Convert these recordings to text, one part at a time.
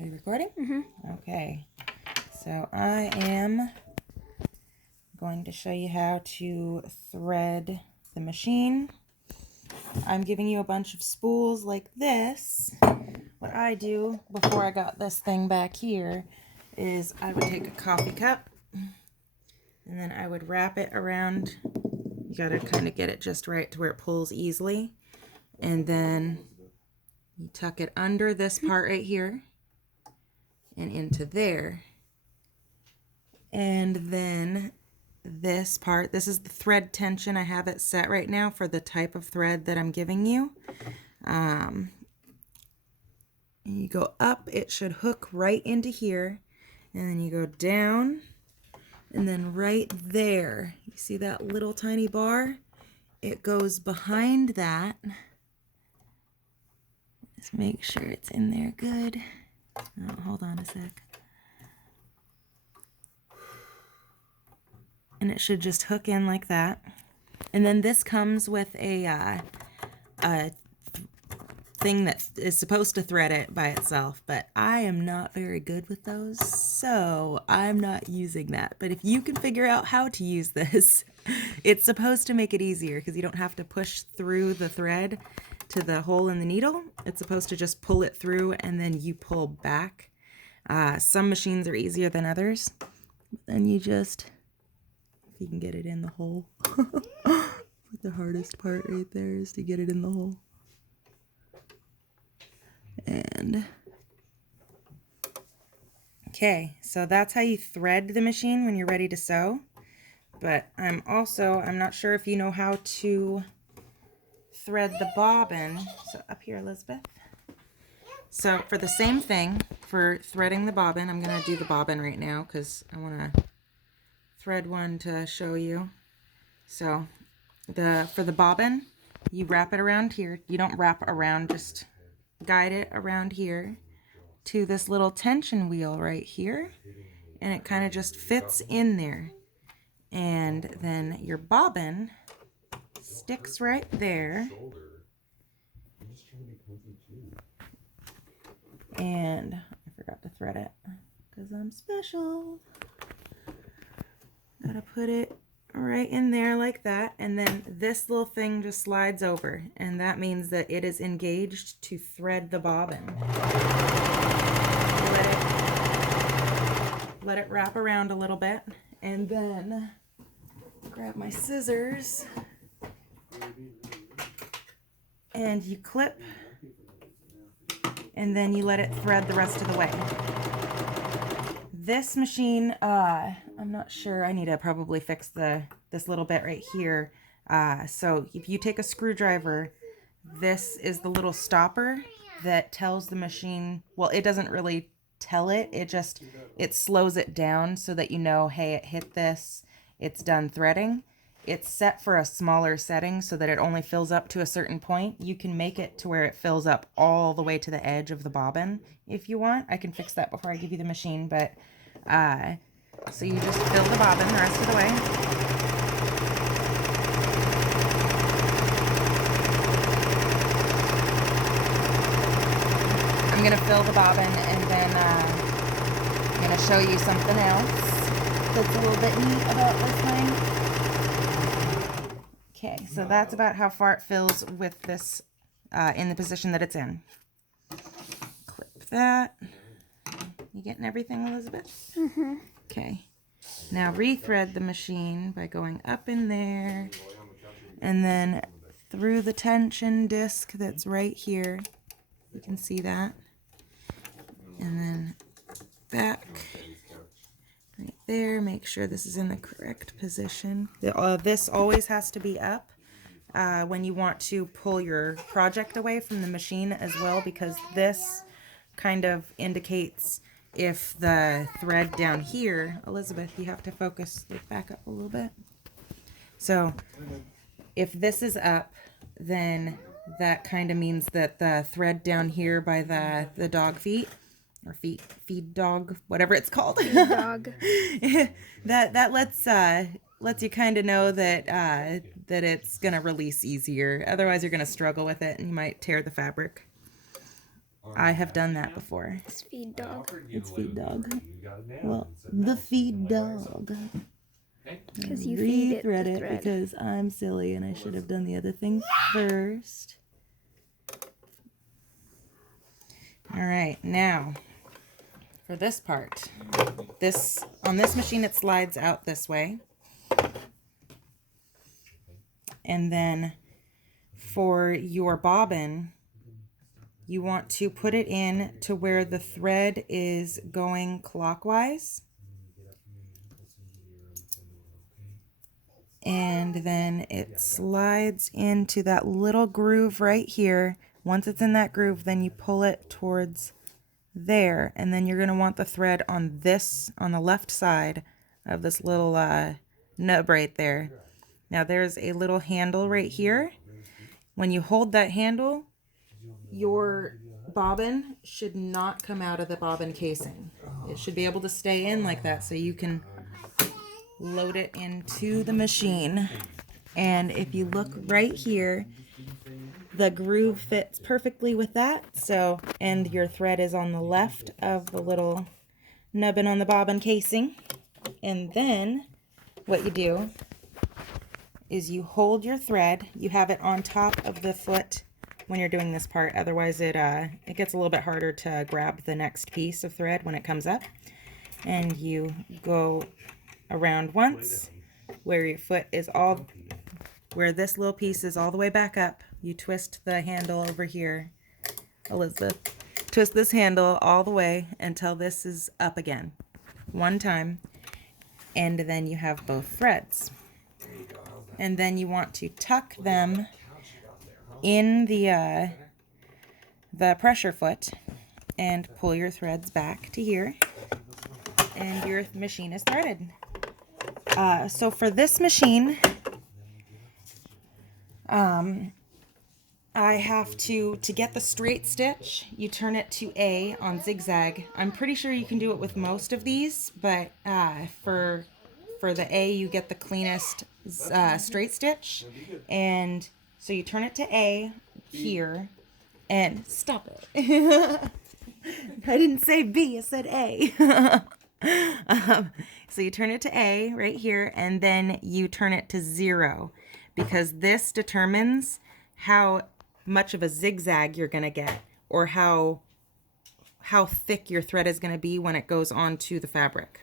Are you recording? Mm-hmm. Okay. So I am going to show you how to thread the machine. I'm giving you a bunch of spools like this. What I do before I got this thing back here is I would take a coffee cup and then I would wrap it around. You gotta kind of get it just right to where it pulls easily. And then you tuck it under this part right here and into there. And then this part, this is the thread tension. I have it set right now for the type of thread that I'm giving you. And you go up, it should hook right into here. And then you go down, and then right there, you see that little tiny bar? It goes behind that. Just make sure it's in there good. Oh, hold on a sec. And it should just hook in like that. And then this comes with a thing that is supposed to thread it by itself, but I am not very good with those, so I'm not using that. But if you can figure out how to use this, it's supposed to make it easier because you don't have to push through the thread to the hole in the needle. It's supposed to just pull it through and then you pull back. Some machines are easier than others. But then you just, if you can get it in the hole. The hardest part right there is to get it in the hole. And okay, so that's how you thread the machine when you're ready to sew. But I'm not sure if you know how to thread the bobbin. So up here, Elizabeth. So for the same thing, for threading the bobbin, I'm going to do the bobbin right now because I want to thread one to show you. So for the bobbin, you wrap it around here. You don't wrap around, just guide it around here to this little tension wheel right here, and it kind of just fits in there. And then your bobbin sticks right there. And I forgot to thread it because I'm special. Gotta put it right in there like that, and then this little thing just slides over, and that means that it is engaged to thread the bobbin. Let it wrap around a little bit, and then grab my scissors and you clip, and then you let it thread the rest of the way. This machine, I'm not sure, I need to probably fix this little bit right here. So if you take a screwdriver, this is the little stopper that tells the machine, well, it doesn't really tell it, it slows it down so that you know, hey, it hit this, it's done threading. It's set for a smaller setting so that it only fills up to a certain point. You can make it to where it fills up all the way to the edge of the bobbin if you want. I can fix that before I give you the machine, but so you just fill the bobbin the rest of the way. I'm going to fill the bobbin, and then I'm going to show you something else that's a little bit neat about this thing. Okay, so that's about how far it fills with this in the position that it's in. Clip that. You getting everything, Elizabeth? Mm-hmm. Okay. Now rethread the machine by going up in there and then through the tension disc that's right here. You can see that. And then back right there. Make sure this is in the correct position. This always has to be up when you want to pull your project away from the machine as well, because this kind of indicates if the thread down here, Elizabeth, you have to focus, look back up a little bit. So if this is up, then that kind of means that the thread down here by the dog feet, or feed dog, whatever it's called, Dog. that lets you kind of know that that it's gonna release easier. Otherwise, you're gonna struggle with it, and you might tear the fabric. I have done that before. It's feed dog. It's feed dog. Well, the feed dog. Because you feed it Rethread the it thread. because I'm silly and I should have done the other thing first. All right, now for this part. On this machine it slides out this way. And then for your bobbin, you want to put it in to where the thread is going clockwise. And then it slides into that little groove right here. Once it's in that groove, then you pull it towards there, and then you're going to want the thread on the left side of this little nub right there. Now there's a little handle right here. When you hold that handle, your bobbin should not come out of the bobbin casing. It should be able to stay in like that so you can load it into the machine. And if you look right here, the groove fits perfectly with that. So, and your thread is on the left of the little nubbin on the bobbin casing. And then what you do is you hold your thread. You have it on top of the foot when you're doing this part. Otherwise it gets a little bit harder to grab the next piece of thread when it comes up. And you go around once where your foot is all, where this little piece is all the way back up. You twist the handle over here, Elizabeth. Twist this handle all the way until this is up again. One time. And then you have both threads. And then you want to tuck them in the pressure foot and pull your threads back to here. And your machine is threaded. So for this machine, I have to get the straight stitch, you turn it to A on zigzag. I'm pretty sure you can do it with most of these, but for the A, you get the cleanest straight stitch. And so you turn it to A here, and stop it. I didn't say B, I said A. So you turn it to A right here, and then you turn it to 0, because this determines how much of a zigzag you're going to get, or how thick your thread is going to be when it goes onto the fabric.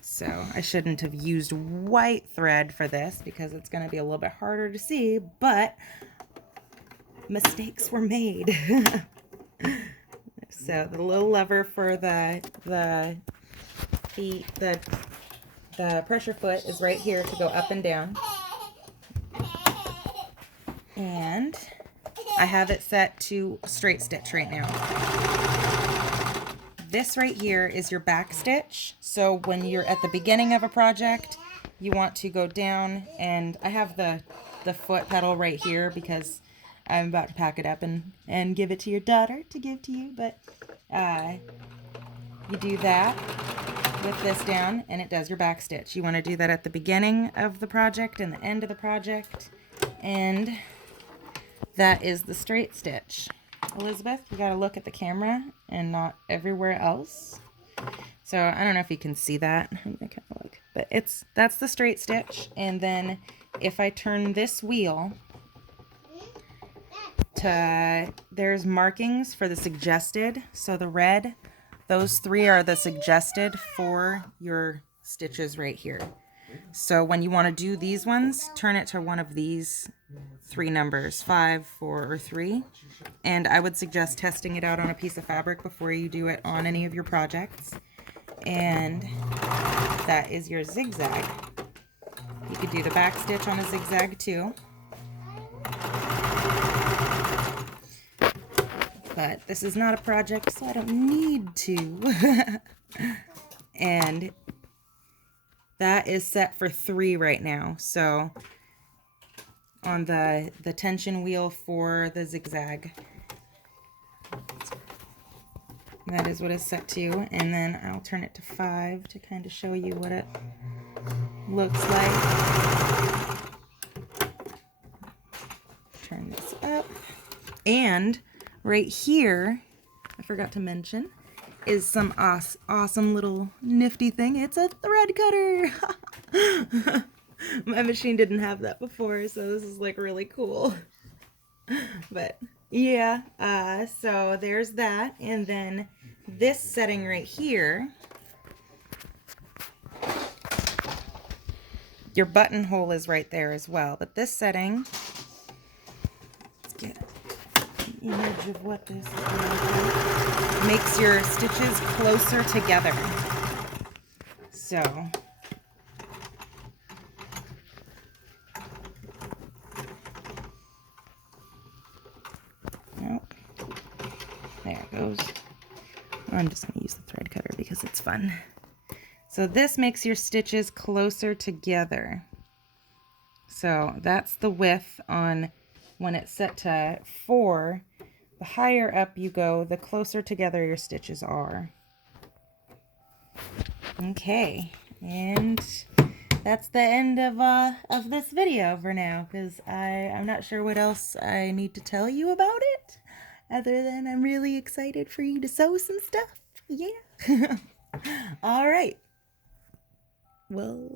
So I shouldn't have used white thread for this because it's going to be a little bit harder to see, but mistakes were made. So the little lever for the pressure foot is right here to go up and down. And I have it set to straight stitch right now. This right here is your back stitch. So when you're at the beginning of a project, you want to go down, and I have the foot pedal right here because I'm about to pack it up and give it to your daughter to give to you. But you do that with this down, and it does your back stitch. You want to do that at the beginning of the project and the end of the project. And that is the straight stitch. Elizabeth, you gotta look at the camera and not everywhere else. So I don't know if you can see that. But that's the straight stitch. And then if I turn this wheel to, there's markings for the suggested. So the red, those 3 are the suggested for your stitches right here. So when you want to do these ones, turn it to one of these 3 numbers, 5, 4, or 3. And I would suggest testing it out on a piece of fabric before you do it on any of your projects. And that is your zigzag. You could do the back stitch on a zigzag too. But this is not a project, so I don't need to. And that is set for 3 right now. So on the tension wheel for the zigzag, that is what it's set to. And then I'll turn it to 5 to kind of show you what it looks like. Turn this up. And Right here, I forgot to mention, is some awesome little nifty thing. It's a thread cutter. My machine didn't have that before, so this is like really cool. But yeah, so there's that. And then this setting right here, your buttonhole is right there as well. But this setting, let's get an image of what this is like. Makes your stitches closer together. So nope. There it goes. I'm just going to use the thread cutter because it's fun. So this makes your stitches closer together. So that's the width on when it's set to 4. The higher up you go, the closer together your stitches are. Okay, and that's the end of this video for now, because I'm not sure what else I need to tell you about it, other than I'm really excited for you to sew some stuff. Yeah. All right. Well.